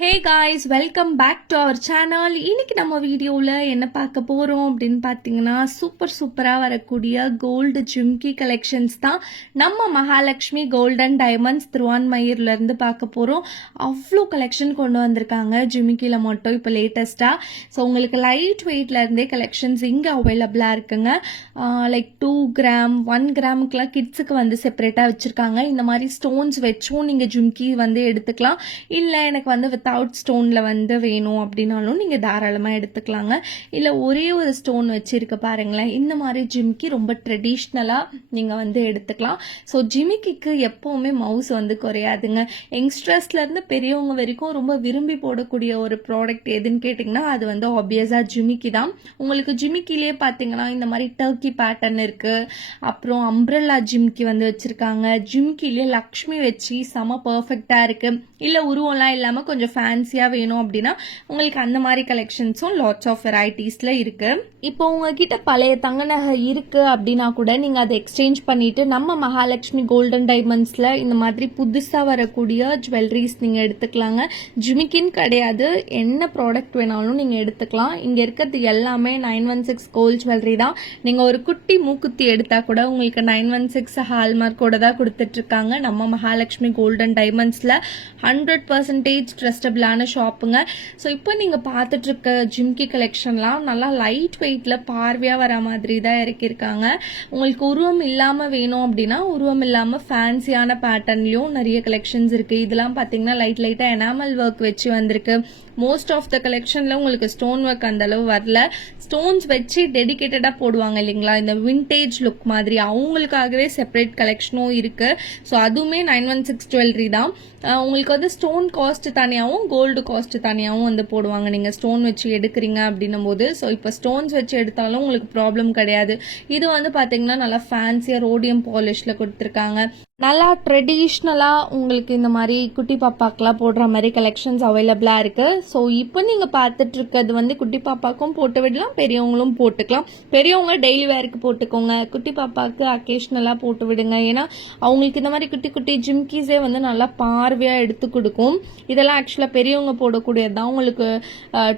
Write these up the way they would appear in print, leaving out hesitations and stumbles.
Hey guys, welcome back to our channel. இன்னைக்கு நம்ம வீடியோவில் என்ன பார்க்க போகிறோம் அப்படின்னு பார்த்தீங்கன்னா, சூப்பராக வரக்கூடிய கோல்டு ஜிம்கி கலெக்ஷன்ஸ் தான் நம்ம மகாலட்சுமி கோல்ட் அண்ட் டைமண்ட்ஸ் திருவான்மயூர்லேருந்து பார்க்க போகிறோம். அவ்வளோ கலெக்ஷன் கொண்டு வந்திருக்காங்க ஜிமிக்கியில் மட்டும் இப்போ லேட்டஸ்ட்டாக. ஸோ உங்களுக்கு லைட் வெயிட்லேருந்தே கலெக்ஷன்ஸ் இங்கே அவைலபிளாக இருக்குங்க. லைக் 2 கிராம் 1 கிராமுக்கெலாம் கிட்ஸுக்கு வந்து செப்பரேட்டாக வச்சுருக்காங்க. இந்த மாதிரி ஸ்டோன்ஸ் வச்சும் நீங்கள் ஜிம்கி வந்து எடுத்துக்கலாம். இல்லை எனக்கு வந்து வித்தவுட் ஸ்டோனில் வந்து வேணும் அப்படின்னாலும் நீங்கள் தாராளமாக எடுத்துக்கலாங்க. இல்லை ஒரே ஒரு ஸ்டோன் வச்சுருக்க பாருங்களேன், இந்த மாதிரி ஜிமிக்கி ரொம்ப ட்ரெடிஷ்னலாக நீங்கள் வந்து எடுத்துக்கலாம். ஸோ ஜிமிக்கிக்கு எப்போவுமே மவுஸ் வந்து குறையாதுங்க. யங்ஸ்டர்ஸ்லேருந்து பெரியவங்க வரைக்கும் ரொம்ப விரும்பி போடக்கூடிய ஒரு ப்ராடக்ட் எதுன்னு கேட்டிங்கன்னா அது வந்து ஆப்வியஸாக ஜிமிக்கி தான். உங்களுக்கு ஜிமிக்கிலே பார்த்தீங்கன்னா இந்த மாதிரி டர்க்கி பேட்டர்ன் இருக்குது. அப்புறம் அம்ப்ரெல்லா ஜிமிக்கி வந்து வச்சுருக்காங்க. ஜிமிக்கிலே லக்ஷ்மி வச்சு செம பர்ஃபெக்டாக இருக்குது. இல்லை உருவம்லாம் இல்லாமல் கொஞ்சம் ஃபேன்சியாக வேணும் அப்படின்னா உங்களுக்கு அந்த மாதிரி கலெக்ஷன்ஸும் லாட்ஸ் ஆஃப் வெரைட்டிஸில் இருக்குது. இப்போ உங்ககிட்ட பழைய தங்க நகை இருக்குது அப்படின்னா கூட நீங்கள் அதை எக்ஸ்சேஞ்ச் பண்ணிவிட்டு நம்ம மகாலட்சுமி கோல்டன் டைமண்ட்ஸில் இந்த மாதிரி புதுசாக வரக்கூடிய ஜுவல்லரிஸ் நீங்கள் எடுத்துக்கலாங்க. ஜிமிக்கின்னு கிடையாது, என்ன ப்ராடக்ட் வேணாலும் நீங்கள் எடுத்துக்கலாம். இங்கே இருக்கிறது எல்லாமே 916 கோல்ட் ஜுவல்லரி தான். நீங்கள் ஒரு குட்டி மூக்குத்தி எடுத்தால் கூட உங்களுக்கு 916 ஹால்மார்க்கோட தான் கொடுத்துட்ருக்காங்க நம்ம மகாலட்சுமி கோல்டன் டைமண்ட்ஸில். 100% ட்ரஸ்டபிளான ஷாப்புங்க. ஸோ இப்போ நீங்கள் பார்த்துட்ருக்க ஜிம்கி கலெக்ஷன்லாம் நல்லா லைட் வெயிட்டில் பார்வையாக வர மாதிரி தான் இறக்கியிருக்காங்க. உங்களுக்கு உருவம் இல்லாமல் வேணும் அப்படின்னா உருவம் இல்லாமல் ஃபேன்சியான பேட்டர்ன்லையும் நிறைய கலெக்ஷன்ஸ் இருக்குது. இதெல்லாம் பார்த்தீங்கன்னா லைட்டாக எனாமல் ஒர்க் வச்சு வந்திருக்கு. மோஸ்ட் ஆஃப் த கலெக்ஷனில் உங்களுக்கு ஸ்டோன் ஒர்க் அந்தளவு வரல. ஸ்டோன்ஸ் வச்சு டெடிக்கேட்டடாக போடுவாங்க இல்லைங்களா, இந்த விண்டேஜ் லுக் மாதிரி, அவங்களுக்காகவே செப்பரேட் கலெக்ஷனும் இருக்குது. ஸோ அதுவுமே 916 ஜுவல்லரி தான். உங்களுக்கு வந்து ஸ்டோன் காஸ்ட் தனியாகவும் கோல்டு காஸ்ட் தனியாகவும் வந்து போடுவாங்க நீங்கள் ஸ்டோன் வச்சு எடுக்கிறீங்க அப்படின்னும் போது. ஸோ இப்போ ஸ்டோன்ஸ் வச்சு எடுத்தாலும் உங்களுக்கு ப்ராப்ளம் கிடையாது. இது வந்து பார்த்தீங்கன்னா நல்லா ஃபேன்சியாக ரோடியம் பாலிஷில் கொடுத்துருக்காங்க. நல்லா ட்ரெடிஷ்னலாக உங்களுக்கு இந்த மாதிரி குட்டி பாப்பாக்கெலாம் போடுற மாதிரி கலெக்ஷன்ஸ் அவைலபிளாக இருக்குது. ஸோ இப்போ நீங்கள் பார்த்துட்ருக்கிறது வந்து குட்டி பாப்பாக்கும் போட்டு விடலாம், பெரியவங்களும் போட்டுக்கலாம். பெரியவங்க டெய்லி வேருக்கு போட்டுக்கோங்க, குட்டி பாப்பாவுக்கு அக்கேஷ்னலாக போட்டு விடுங்க. ஏன்னா அவங்களுக்கு இந்த மாதிரி குட்டி குட்டி ஜிம்கீஸே வந்து நல்லா பார்வையாக எடுத்து கொடுக்கும். இதெல்லாம் ஆக்சுவலாக பெரியவங்க போடக்கூடியது தான். உங்களுக்கு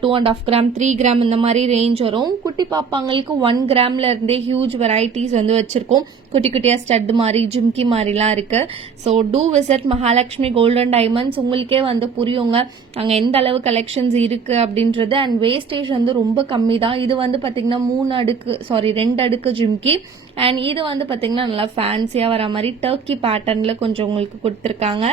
2.5 கிராம் 3 கிராம் இந்த மாதிரி ரேஞ்ச் வரும். குட்டி பாப்பாங்களுக்கு 1 கிராம்ல இருந்தே ஹியூஜ் வெரைட்டிஸ் வந்து வச்சுருக்கோம். குட்டி குட்டியாக ஸ்டட் மாதிரி ஜிம்கி மாதிரிலாம் இருக்கு. So do visit Mahalakshmi golden diamonds. உங்களுக்கே வந்து புரியுங்க அங்கே எந்த அளவு கலெக்ஷன்ஸ் இருக்கு அப்படின்றது. அண்ட் வேஸ்டேஜ் வந்து ரொம்ப கம்மி தான். இது வந்து பார்த்தீங்கன்னா 2 அடுக்கு ஜிம்கி. அண்ட் இது வந்து பார்த்தீங்கன்னா நல்லா ஃபேன்சியாக வர மாதிரி டர்க்கி பேட்டர்னில் கொஞ்சம் உங்களுக்கு கொடுத்துருக்காங்க.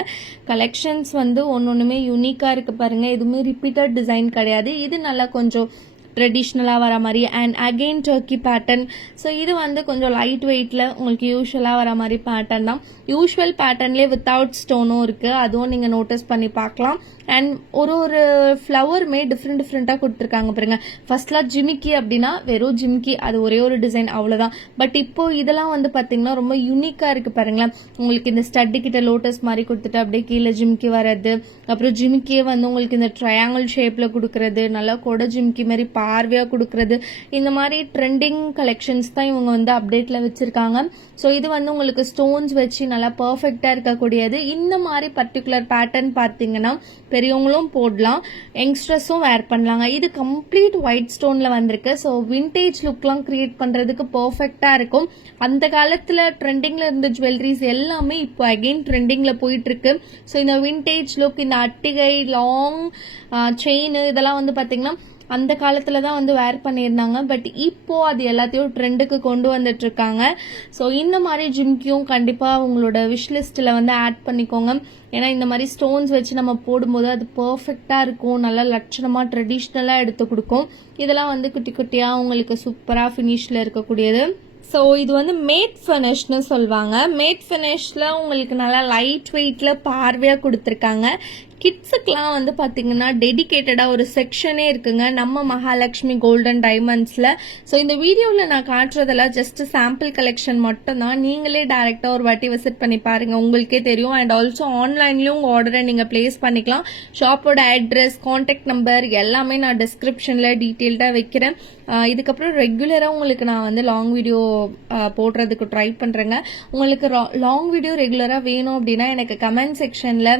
கலெக்ஷன்ஸ் வந்து ஒன்னொன்றுமே யூனிக்காக இருக்குது பாருங்கள். எதுவுமே ரிப்பீட்டட் டிசைன் கிடையாது. இது நல்லா கொஞ்சம் ட்ரெடிஷ்னலாக வர மாதிரி and again Turkey pattern. So இது வந்து கொஞ்சம் லைட் வெயிட்டில் உங்களுக்கு யூஸ்வலாக வர மாதிரி பேட்டர்ன் தான். யூஸ்வல் பேட்டர்ன்லேயே வித்தவுட் ஸ்டோனும் இருக்குது, அதுவும் நீங்கள் நோட்டீஸ் பண்ணி பார்க்கலாம். அண்ட் ஒரு ஃப்ளவருமே டிஃப்ரெண்ட்டாக கொடுத்துருக்காங்க பாருங்க. ஃபர்ஸ்ட்லாம் ஜிமிக்கி அப்படின்னா வெறும் ஜிமிக்கி, அது ஒரே ஒரு டிசைன் அவ்வளோதான். பட் இப்போ இதெல்லாம் வந்து பார்த்தீங்கன்னா ரொம்ப யூனிக்காக இருக்குது பாருங்களேன். உங்களுக்கு இந்த ஸ்டட்டு கிட்ட லோட்டஸ் மாதிரி கொடுத்துட்டு அப்படியே கீழே ஜிமிக்கி வர்றது, அப்புறம் ஜிமிக்கியே வந்து உங்களுக்கு இந்த ட்ரையாங்கிள் ஷேப்பில் கொடுக்கறது, நல்லா கொடை ஜிமிக்கி மாதிரி பார்வையாக கொடுக்கறது. இந்த மாதிரி ட்ரெண்டிங் கலெக்ஷன்ஸ் தான் இவங்க வந்து அப்டேட்டில் வச்சுருக்காங்க. ஸோ இது வந்து உங்களுக்கு ஸ்டோன்ஸ் வச்சு நல்லா பர்ஃபெக்டாக இருக்கக்கூடியது. இந்த மாதிரி பர்டிகுலர் பேட்டர்ன் பார்த்தீங்கன்னா பெரியவங்களும் போடலாம், யங்ஸ்டர்ஸும் வேர் பண்ணலாங்க. இது கம்ப்ளீட் ஒயிட் ஸ்டோனில் வந்திருக்கு. ஸோ விண்டேஜ் லுக்லாம் கிரியேட் பண்ணுறதுக்கு பர்ஃபெக்டாக இருக்கும். அந்த காலத்தில் ட்ரெண்டிங்கில் இருந்த ஜுவல்லரிஸ் எல்லாமே இப்போ அகெயின் ட்ரெண்டிங்கில் போயிட்டுருக்கு. ஸோ இந்த விண்டேஜ் லுக், இந்த அட்டிகை, லாங் செயின் இதெல்லாம் வந்து பார்த்தீங்கன்னா அந்த காலத்தில் தான் வந்து வேர் பண்ணியிருந்தாங்க. பட் இப்போது அது எல்லாத்தையும் ட்ரெண்டுக்கு கொண்டு வந்துட்டுருக்காங்க. ஸோ இந்த மாதிரி ஜிம்கியும் கண்டிப்பாக உங்களோட விஷ் லிஸ்ட்டில் வந்து ஆட் பண்ணிக்கோங்க. ஏன்னா இந்த மாதிரி ஸ்டோன்ஸ் வச்சு நம்ம போடும்போது அது பர்ஃபெக்டாக இருக்கும், நல்லா லட்சணமாக ட்ரெடிஷ்னலாக எடுத்து கொடுக்கும். இதெல்லாம் வந்து குட்டி குட்டியாக உங்களுக்கு சூப்பராக ஃபினிஷில் இருக்கக்கூடியது. ஸோ இது வந்து மேட் ஃபினிஷ்னு சொல்லுவாங்க. மேட் ஃபினிஷில் உங்களுக்கு நல்லா லைட் வெயிட்டில் பார்வையாக கொடுத்துருக்காங்க. கிட்ஸுக்கெலாம் வந்து பார்த்திங்கன்னா டெடிக்கேட்டடாக ஒரு செக்ஷனே இருக்குங்க நம்ம மகாலட்சுமி கோல்டன் டைமண்ட்ஸில். ஸோ இந்த வீடியோவில் நான் காட்டுறதெல்லாம் ஜஸ்ட் சாம்பிள் கலெக்ஷன் மட்டும் தான். நீங்களே டேரெக்டாக ஒரு வாட்டி விசிட் பண்ணி பாருங்கள், உங்களுக்கே தெரியும். அண்ட் ஆல்சோ ஆன்லைன்லேயும் உங்கள் ஆர்டரை நீங்கள் ப்ளேஸ் பண்ணிக்கலாம். ஷாப்போட அட்ரஸ், கான்டாக்ட் நம்பர் எல்லாமே நான் டிஸ்கிரிப்ஷனில் டீட்டெயில்டாக வைக்கிறேன். இதுக்கப்புறம் ரெகுலராக உங்களுக்கு நான் வந்து லாங் வீடியோ போடுறதுக்கு ட்ரை பண்ணுறேங்க. உங்களுக்கு லாங் வீடியோ ரெகுலராக வேணும் அப்படின்னா எனக்கு கமெண்ட் செக்ஷனில்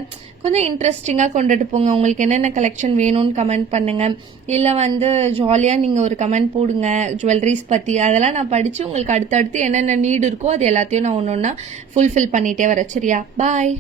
கொஞ்சம் இன்ட்ரெஸ்டிங்காக கொண்டுட்டு போங்க. உங்களுக்கு என்னென்ன கலெக்ஷன் வேணும்னு கமெண்ட் பண்ணுங்கள். இல்லை ஜாலியாக நீங்கள் ஒரு கமெண்ட் போடுங்க ஜுவல்லரிஸ் பற்றி. அதெல்லாம் நான் படித்து உங்களுக்கு அடுத்தடுத்து என்னென்ன நீடு இருக்கோ அது எல்லாத்தையும் நான் ஒன்று ஒன்றா ஃபுல்ஃபில் பண்ணிகிட்டே வரேன். சரியா? பாய்.